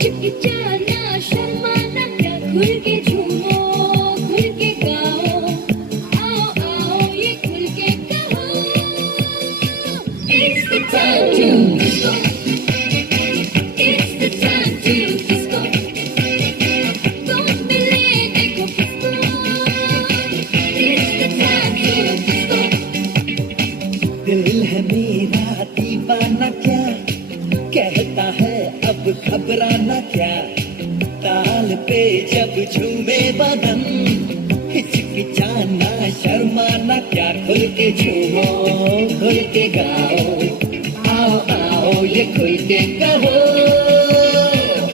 हिचकिचाना शर्माना क्या, खुल के झूमो, खुल के गाओ, आओ आओ ये खुल के कहो, It's the time to disco, it's the time to disco, don't मिले देखो किसको, It's the time to disco. दिल है मेरा दीवाना क्या, कहता है अब घबराना क्या, ताल पे जब झूमे बदन, हिचकिचाना शर्माना क्या, खुल के झूमो, खुल के गाओ, आओ आओ ये खुल के कहो